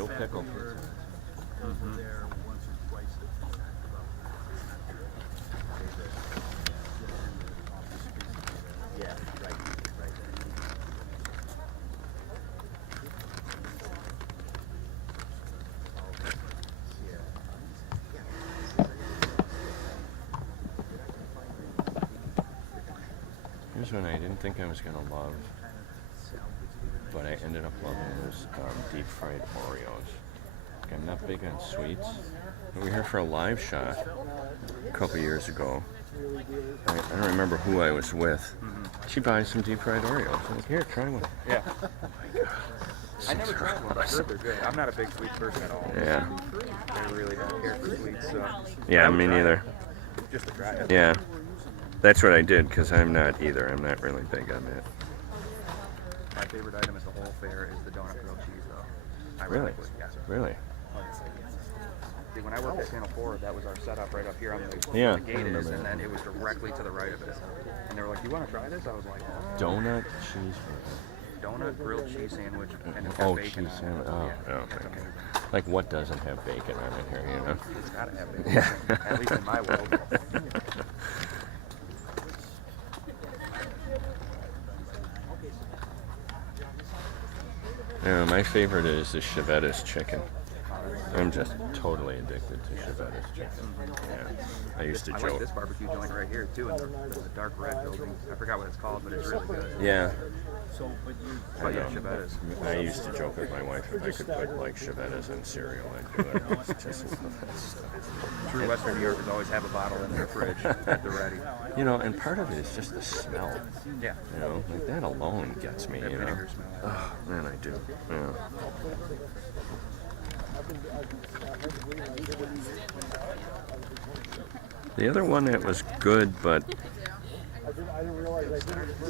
dill pickle. Here's one I didn't think I was going to love, but I ended up loving was deep fried Oreos. I'm not big on sweets. We were here for a live shot a couple years ago. I don't remember who I was with. She buys some deep fried Oreos. I'm like, here, try one. Yeah. Oh my God. I never tried one, but I heard they're good. I'm not a big sweet person at all. Yeah. I really don't care for sweets. So Yeah, me neither. just to try it. Yeah. That's what I did, because I'm not either. I'm not really big on that. My favorite item at the whole fair is the donut grilled cheese, though. Really? Yeah. Really? See, when I worked at Channel 4, that was our setup right up here on the, Yeah, where the gate I remember is, that. and then it was directly to the right of it. And they were like, "You want to try this?" I was like, Donut cheeseburger. "Donut grilled cheese sandwich, and it's got Oh, bacon cheese on sandwich. it." Oh, Yeah, okay. it's amazing. Like, what doesn't have bacon on it here, you know? It's got to have bacon. Yeah. At least in my world. Yeah, my favorite is the Chevette's chicken. I'm just totally addicted to Chevette's chicken. Yeah, I used to I joke. like this barbecue joint right here too, in the dark red building. I forgot what it's called, but it's really good. Yeah. But yeah, Chevette's. I used to joke with my wife if I could put like Chevette's in cereal, I'd do it. It's just the best stuff. True Western New Yorkers always have a bottle in their fridge at the ready. You know, and part of it is just the smell. Yeah. You know, like that alone gets me. That You know. vinegar smell. Oh, man, I do. Yeah. The other one that was good, but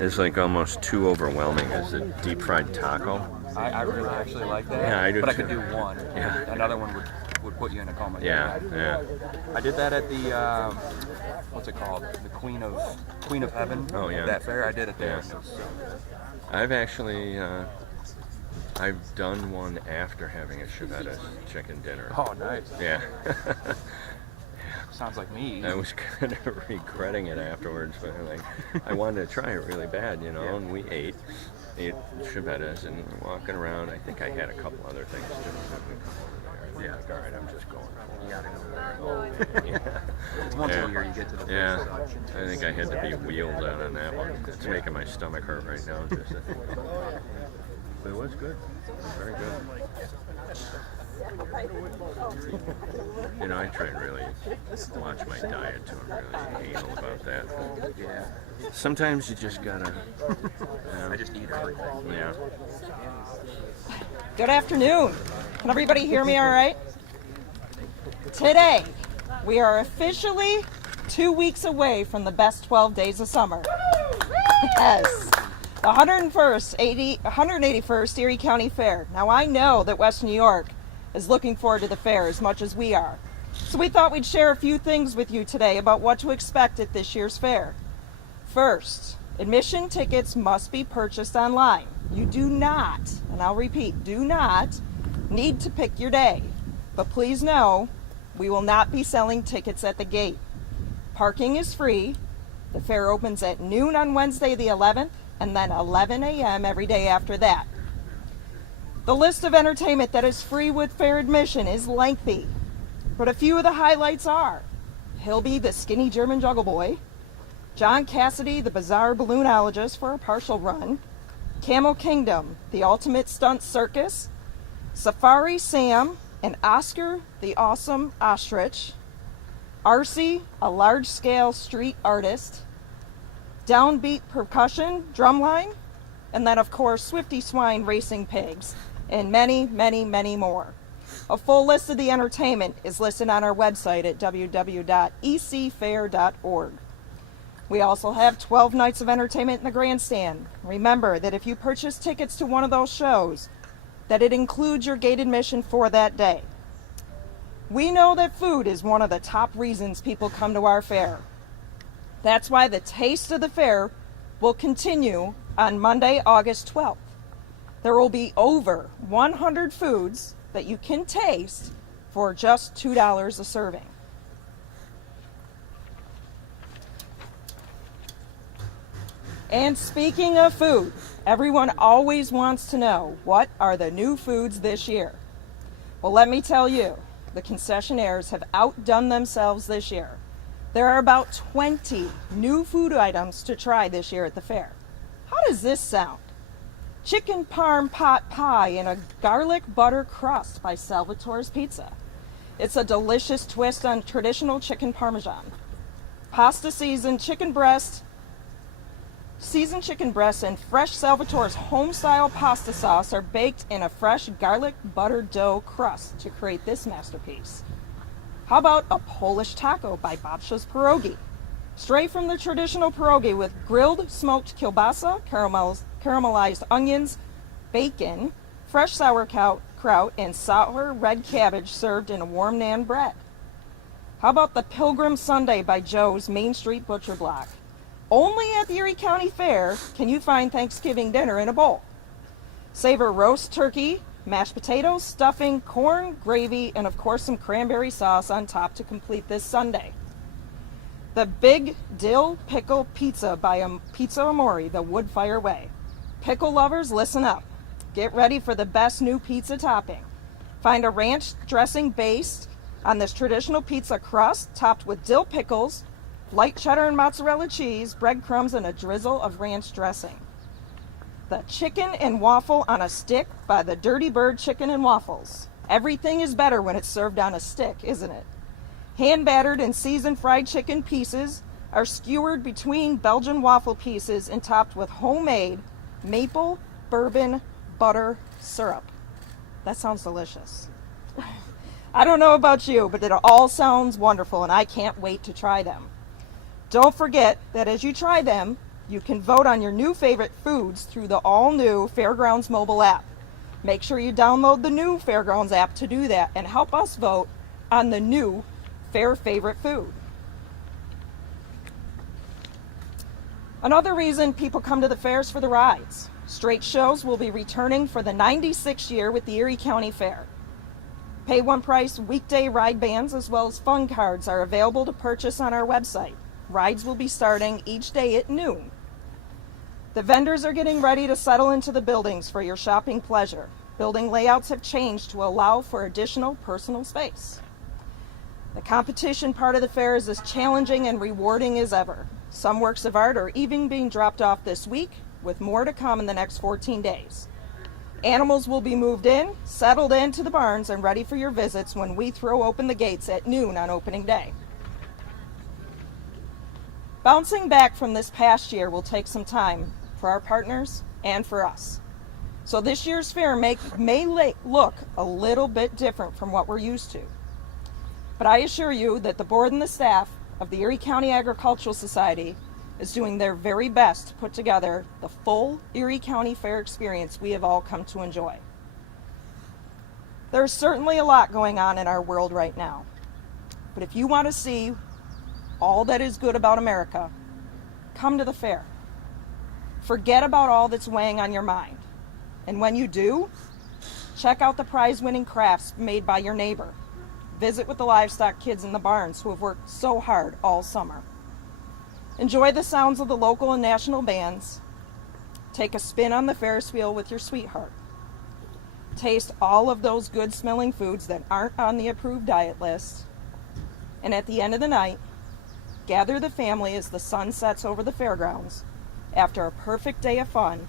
is like almost too overwhelming, is the deep fried taco. I really actually like that. Yeah, I do But I too. could do one. Yeah. Another one would put you in a coma. Yeah, yeah. I did that at the what's it called? The Queen of Heaven. Oh, yeah. That fair. I did it there. Yeah. And it was so good. I've actually, I've done one after having a Chevette's chicken dinner. Oh, nice. Yeah. Sounds like me. I was kind of regretting it afterwards, but like, I wanted to try it really bad, you know, Yeah. and we ate Chevette's and walking around. I think I had a couple other things too. Yeah, like, all right, I'm just going. You gotta go there. Yeah. Once Yeah. a year you get to the Yeah, place. I think I had to be wheeled out on that one. It's making my stomach hurt right now. Just to think about it. But it was good. It was very good. You know, I try and really watch my diet too. I'm really anal about that. But Yeah. sometimes you just gotta. I just eat everything. Yeah. Good afternoon. Can everybody hear me all right? Today, we are officially 2 weeks away from the best 12 days of summer. Yes. The 181st Erie County Fair. Now, I know that West New York is looking forward to the fair as much as we are. So we thought we'd share a few things with you today about what to expect at this year's fair. First, admission tickets must be purchased online. You do not, and I'll repeat, do not need to pick your day. But please know, we will not be selling tickets at the gate. Parking is free. The fair opens at noon on Wednesday the 11th, and then 11 a.m. every day after that. The list of entertainment that is free with fair admission is lengthy, but a few of the highlights are Hilby the Skinny German Juggle Boy, John Cassidy the Bizarre Balloonologist for a partial run, Camel Kingdom, the Ultimate Stunt Circus, Safari Sam and Oscar the Awesome Ostrich, Arcee, a large-scale street artist, Downbeat Percussion Drumline, and then of course Swifty Swine Racing Pigs, and many, many, many more. A full list of the entertainment is listed on our website at www.ecfair.org. We also have 12 nights of entertainment in the grandstand. Remember that if you purchase tickets to one of those shows, that it includes your gate admission for that day. We know that food is one of the top reasons people come to our fair. That's why the Taste of the Fair will continue on Monday, August 12th. There will be over 100 foods that you can taste for just $2 a serving. And speaking of food, everyone always wants to know, what are the new foods this year? Well, let me tell you, the concessionaires have outdone themselves this year. There are about 20 new food items to try this year at the fair. How does this sound? Chicken parm pot pie in a garlic butter crust by Salvatore's Pizza. It's a delicious twist on traditional chicken parmesan. Pasta seasoned chicken breast and fresh Salvatore's home-style pasta sauce are baked in a fresh garlic butter dough crust to create this masterpiece. How about a Polish taco by Babcia's Pierogi? Straight from the traditional pierogi with grilled smoked kielbasa, caramelized onions, bacon, fresh sauerkraut, and sour red cabbage served in a warm naan bread. How about the Pilgrim Sundae by Joe's Main Street Butcher Block? Only at the Erie County Fair can you find Thanksgiving dinner in a bowl. Savor roast turkey, mashed potatoes, stuffing, corn, gravy, and of course some cranberry sauce on top to complete this sundae. The Big Dill Pickle Pizza by Pizza Amore, the wood fire way. Pickle lovers, listen up. Get ready for the best new pizza topping. Find a ranch dressing based on this traditional pizza crust topped with dill pickles, light cheddar and mozzarella cheese, breadcrumbs, and a drizzle of ranch dressing. The Chicken and Waffle on a Stick by the Dirty Bird Chicken and Waffles. Everything is better when it's served on a stick, isn't it? Hand-battered and seasoned fried chicken pieces are skewered between Belgian waffle pieces and topped with homemade maple bourbon butter syrup. That sounds delicious. I don't know about you, but it all sounds wonderful, and I can't wait to try them. Don't forget that as you try them, you can vote on your new favorite foods through the all-new Fairgrounds mobile app. Make sure you download the new Fairgrounds app to do that and help us vote on the new Fair Favorite Food. Another reason people come to the fairs for the rides. Straight shows will be returning for the 96th year with the Erie County Fair. Pay one price weekday ride bands as well as fun cards are available to purchase on our website. Rides will be starting each day at noon. The vendors are getting ready to settle into the buildings for your shopping pleasure. Building layouts have changed to allow for additional personal space. The competition part of the fair is as challenging and rewarding as ever. Some works of art are even being dropped off this week, with more to come in the next 14 days. Animals will be moved in, settled into the barns, and ready for your visits when we throw open the gates at noon on opening day. Bouncing back from this past year will take some time for our partners and for us. So this year's fair may look a little bit different from what we're used to. But I assure you that the board and the staff of the Erie County Agricultural Society is doing their very best to put together the full Erie County Fair experience we have all come to enjoy. There's certainly a lot going on in our world right now. But if you want to see all that is good about America, come to the fair. Forget about all that's weighing on your mind. And when you do, check out the prize-winning crafts made by your neighbor. Visit with the livestock kids in the barns who have worked so hard all summer. Enjoy the sounds of the local and national bands. Take a spin on the Ferris wheel with your sweetheart. Taste all of those good-smelling foods that aren't on the approved diet list. And at the end of the night, gather the family as the sun sets over the fairgrounds after a perfect day of fun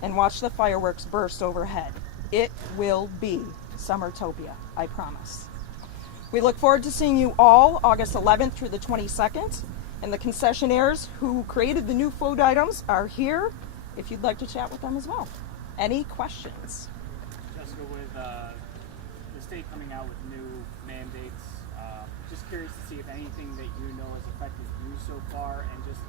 and watch the fireworks burst overhead. It will be Summertopia, I promise. We look forward to seeing you all August 11th through the 22nd, and the concessionaires who created the new food items are here if you'd like to chat with them as well. Any questions? Jessica, with the state coming out with new mandates, just curious to see if anything that you know has affected you so far, and just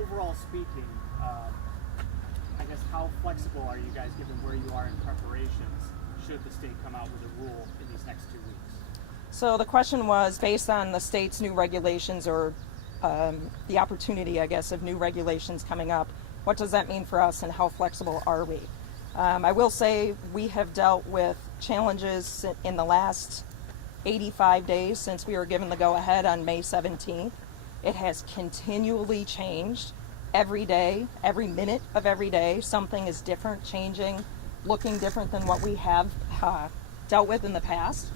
overall speaking, I guess how flexible are you guys given where you are in preparations should the state come out with a rule in these next 2 weeks? So the question was based on the state's new regulations, or the opportunity, I guess, of new regulations coming up. What does that mean for us and how flexible are we? I will say we have dealt with challenges in the last 85 days since we were given the go-ahead on May 17th. It has continually changed every day, every minute of every day. Something is different, changing, looking different than what we have dealt with in the past.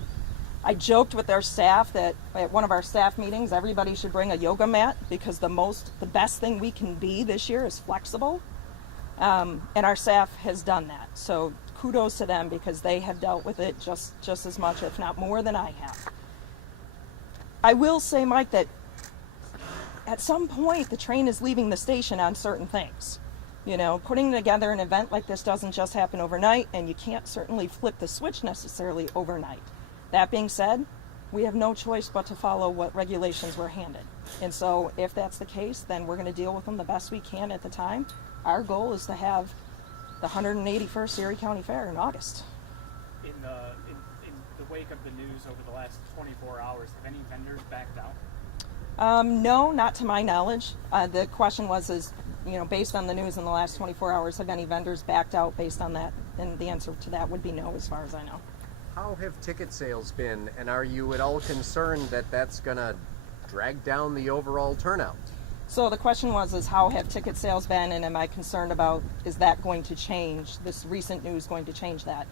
I joked with our staff that at one of our staff meetings, everybody should bring a yoga mat because the best thing we can be this year is flexible. And our staff has done that. So kudos to them because they have dealt with it just as much, if not more than I have. I will say, Mike, that at some point the train is leaving the station on certain things. You know, putting together an event like this doesn't just happen overnight, and you can't certainly flip the switch necessarily overnight. That being said, we have no choice but to follow what regulations we're handed. And so if that's the case, then we're going to deal with them the best we can at the time. Our goal is to have the 181st Erie County Fair in August. In the wake of the news over the last 24 hours, have any vendors backed out? No, not to my knowledge. The question was, based on the news in the last 24 hours, have any vendors backed out based on that? And the answer to that would be no, as far as I know. How have ticket sales been, and are you at all concerned that that's going to drag down the overall turnout? So the question was, how have ticket sales been, and am I concerned about, is that going to change, this recent news going to change that?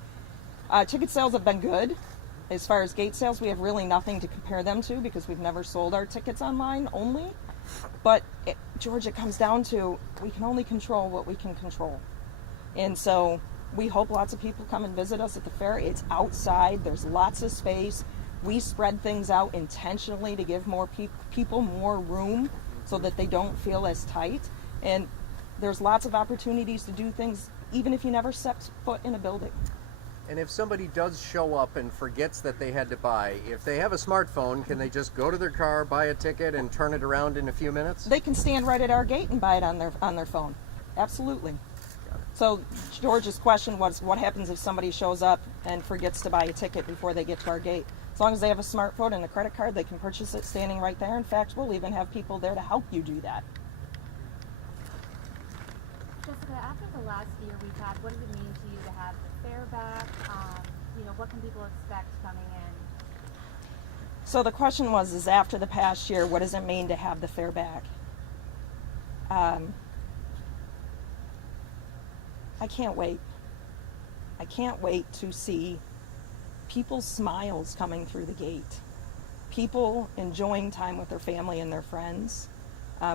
Ticket sales have been good. As far as gate sales, we have really nothing to compare them to because we've never sold our tickets online only. But, George, it comes down to we can only control what we can control. And so we hope lots of people come and visit us at the fair. It's outside. There's lots of space. We spread things out intentionally to give more people more room so that they don't feel as tight. And there's lots of opportunities to do things even if you never set foot in a building. And if somebody does show up and forgets that they had to buy, if they have a smartphone, can they just go to their car, buy a ticket, and turn it around in a few minutes? They can stand right at our gate and buy it on their phone. Absolutely. So George's question was, what happens if somebody shows up and forgets to buy a ticket before they get to our gate? As long as they have a smartphone and a credit card, they can purchase it standing right there. In fact, we'll even have people there to help you do that. Jessica, after the last year we've had, what does it mean to you to have the fair back? What can people expect coming in? So the question was, after the past year, what does it mean to have the fair back? I can't wait. I can't wait to see people's smiles coming through the gate. People enjoying time with their family and their friends.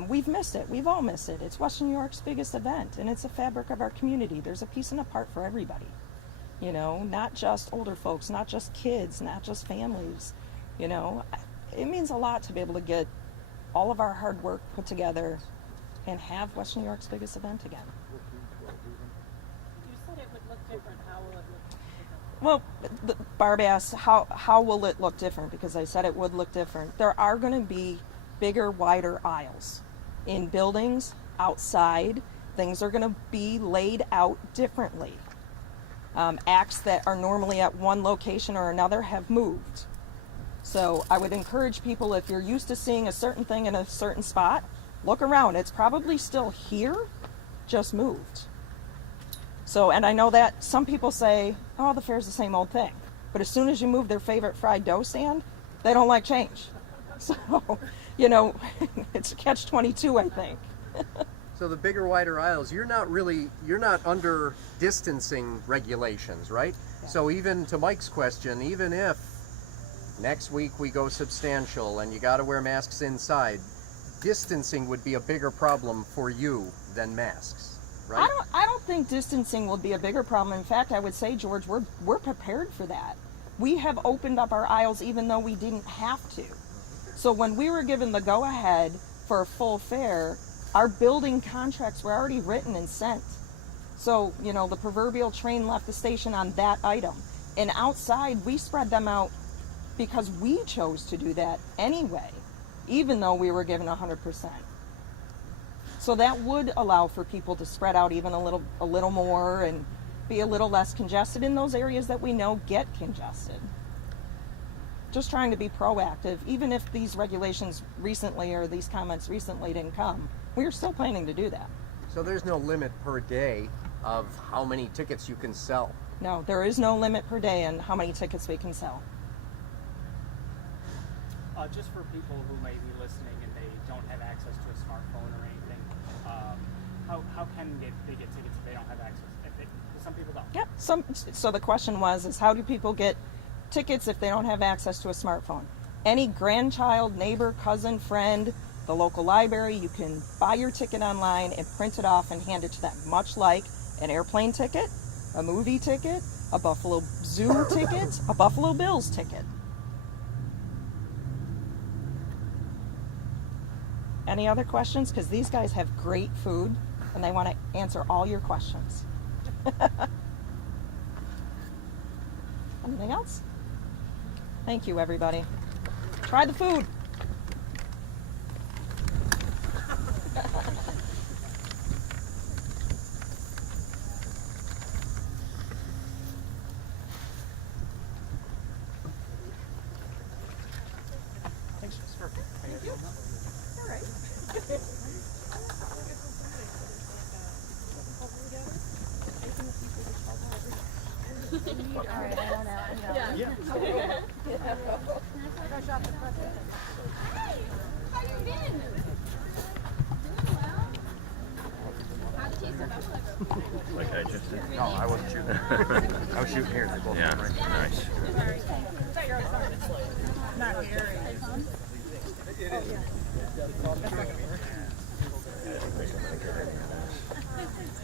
We've missed it. We've all missed it. It's Western New York's biggest event, and it's the fabric of our community. There's a piece and a part for everybody. Not just older folks, not just kids, not just families. It means a lot to be able to get all of our hard work put together and have Western New York's biggest event again. You said it would look different. How will it look different? Well, Barb asked, how will it look different? Because I said it would look different. There are going to be bigger, wider aisles in buildings, outside. Things are going to be laid out differently. Acts that are normally at one location or another have moved. So I would encourage people, if you're used to seeing a certain thing in a certain spot, look around. It's probably still here, just moved. So, and I know that some people say, oh, the fair's the same old thing. But as soon as you move their favorite fried dough stand, they don't like change. So, it's a catch-22, I think. So the bigger, wider aisles, you're not under distancing regulations, right? Yeah. So even to Mike's question, even if next week we go substantial and you got to wear masks inside, distancing would be a bigger problem for you than masks, right? I don't think distancing will be a bigger problem. In fact, I would say, George, we're prepared for that. We have opened up our aisles even though we didn't have to. So when we were given the go-ahead for a full fair, our building contracts were already written and sent. So, the proverbial train left the station on that item. And outside, we spread them out because we chose to do that anyway, even though we were given 100%. So that would allow for people to spread out even a little more and be a little less congested in those areas that we know get congested. Just trying to be proactive, even if these regulations recently or these comments recently didn't come. We are still planning to do that. So there's no limit per day of how many tickets you can sell? No, there is no limit per day on how many tickets we can sell. Just for people who may be listening and they don't have access to a smartphone or anything, how can they get tickets if they don't have access? Some people don't. Yep. So the question is how do people get tickets if they don't have access to a smartphone? Any grandchild, neighbor, cousin, friend, the local library, you can buy your ticket online and print it off and hand it to them, much like an airplane ticket, a movie ticket, a Buffalo Zoo ticket, a Buffalo Bills ticket. Any other questions? Because these guys have great food and they want to answer all your questions. Anything else? Thank you, everybody. Try the food. Thanks. Thank you. All right. All right, I don't know. Yeah. How you been? Like I just did. No, I wasn't shooting. I was shooting here. They both Yeah, went right. nice. Not Erie. I don't think I'm gonna get any of this.